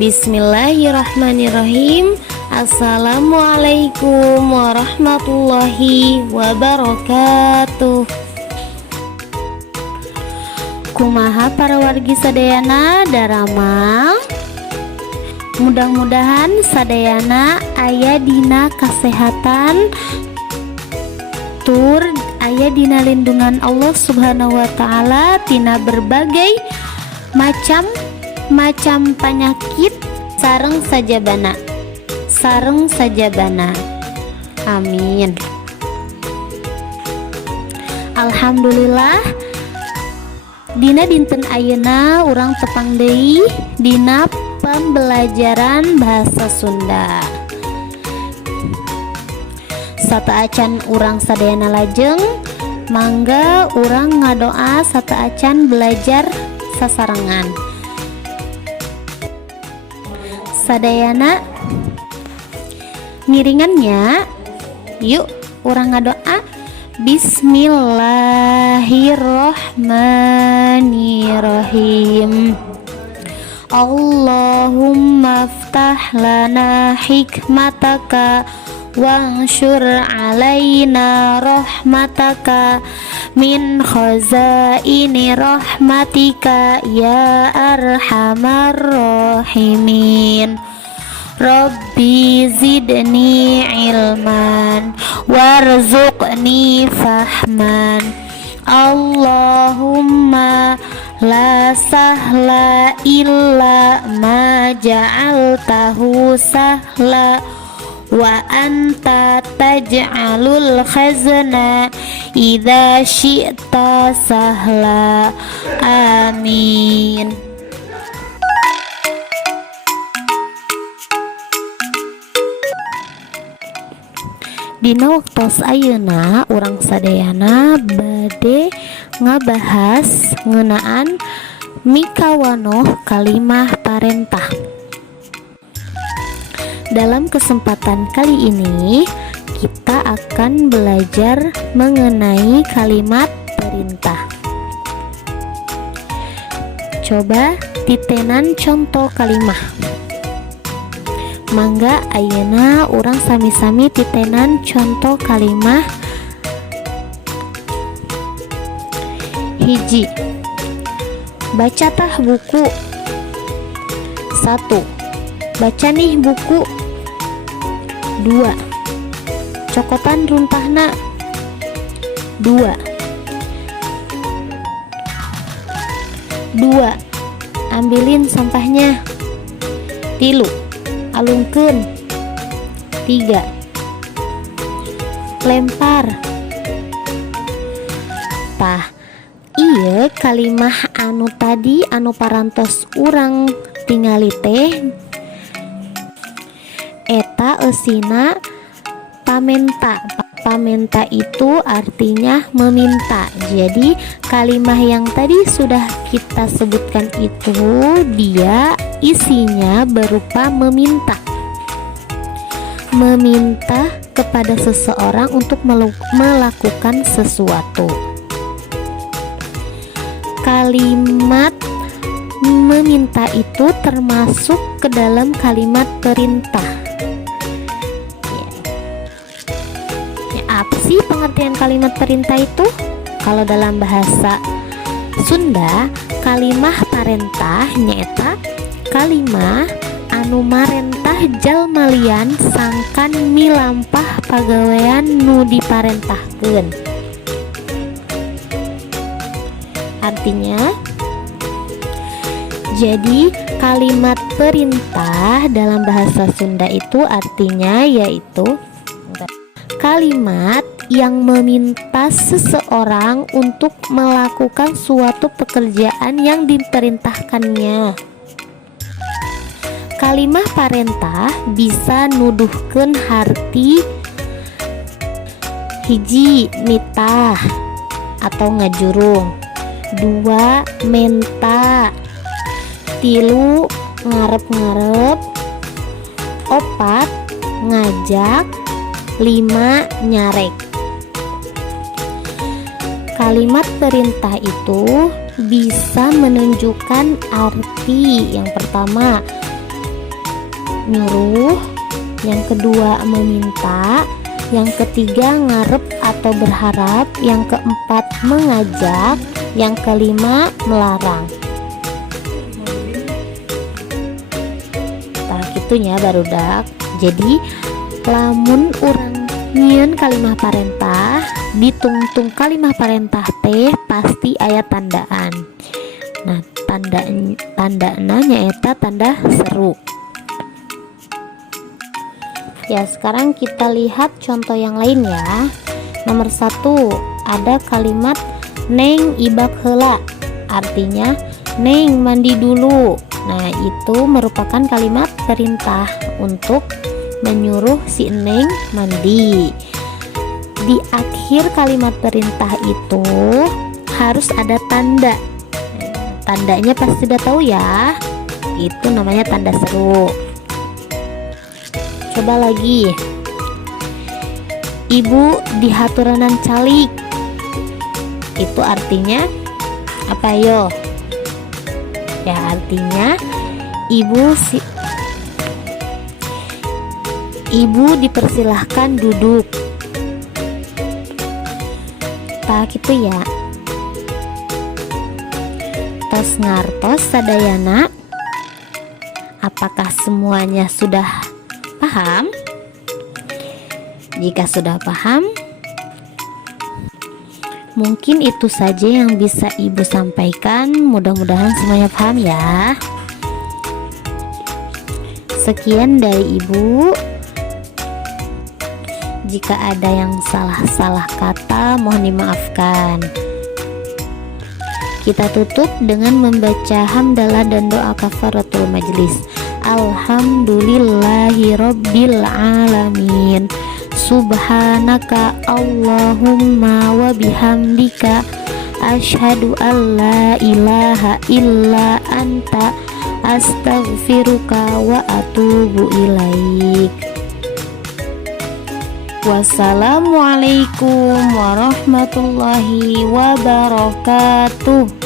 Bismillahirrahmanirrahim. Assalamualaikum warahmatullahi wabarakatuh. Kumaha para wargi sadayana darama, mudah-mudahan sadayana aya dina kasehatan tur aya dina lindungan Allah Subhanahu wa taala tina berbagai macam penyakit sareng sajabana. Amin. Alhamdulillah, dina dinten ayeuna urang tepang deui dina pembelajaran bahasa Sunda. Sataacan urang sadayana lajeng, mangga urang ngadoa sataacan belajar sasarengan. Sadayana ngiringannya, yuk urang ngadoa. Bismillahirrahmanirrahim. Allahumma aftah lana hikmataka wanshur alaina rahmataka min khazaini rahmatika ya arhamar rahimin. Rabbi zidni ilman warzuqni fahman. Allahumma la sahla illa ma ja'altahu sahla wa anta taj'alul khazna idza syi'ta sahla. Amin. Dina waktos ayeuna urang sadayana bade ngabahas ngeunaan mikawanoh kalimah parentah. Dalam kesempatan kali ini kita akan belajar mengenai kalimat perintah. Coba titenan contoh kalimah. Mangga ayeuna urang sami-sami titenan contoh kalimah. Hiji, baca tah buku. 1. Baca nih buku. 2. Cokotan runtahna. 2. Ambilin sampahnya. 3. Alungkeun. 3. Lempar. Tah, ieu kalimah anu tadi anu parantos urang tingali teh eta eusina pamenta. Pamenta itu artinya meminta. Jadi kalimah yang tadi sudah kita sebutkan itu dia isinya berupa meminta. Meminta kepada seseorang untuk melakukan sesuatu. Kalimat meminta itu termasuk ke dalam kalimat perintah. Apa sih pengertian kalimat perintah itu? Kalau dalam bahasa Sunda, kalimah parentah nyaeta kalimah anu marentah jalma lian sangkan milampah pagawean nu diparentahkeun. Artinya, jadi kalimat perintah dalam bahasa Sunda itu artinya yaitu kalimat yang meminta seseorang untuk melakukan suatu pekerjaan yang diperintahkannya. Kalimah parentah bisa nuduhkeun harti hiji nitah atau ngajurung, 2 menta, 3 ngarep-ngarep, 4 ngajak, 5 nyarek. Kalimat perintah itu bisa menunjukkan arti yang pertama nyuruh, yang kedua meminta, yang ketiga ngarep atau berharap, yang keempat mengajak, yang kelima melarang. Nah gitunya barudak. Jadi lamun urang nyieun kalimah parentah, ditungtung kalimah parentah teh pasti aya tandaan. Nah tandana nyaeta tanda seru. Ya sekarang kita lihat contoh yang lain ya. Nomor 1 ada kalimat Neng ibak heula, artinya Neng mandi dulu. Nah itu merupakan kalimat perintah untuk menyuruh si Neng mandi. Di akhir kalimat perintah itu harus ada tanda. Tandanya pasti udah tahu ya, itu namanya tanda seru. Coba lagi, ibu dihaturanan calik, itu artinya apa yo? Ya artinya ibu dipersilahkan duduk. Tak gitu ya. Tos ngartos sadayana. Apakah semuanya sudah paham? Jika sudah paham, mungkin itu saja yang bisa ibu sampaikan. Mudah-mudahan semuanya paham ya. Sekian dari ibu. Jika ada yang salah-salah kata mohon dimaafkan. Kita tutup dengan membaca hamdalah dan doa kafaratul majlis. Alhamdulillahi rabbil alamin. Subhanaka Allahumma wa bihamdika asyhadu an la ilaha illa anta astaghfiruka wa atubu ilaik. Wassalamualaikum warahmatullahi wabarakatuh.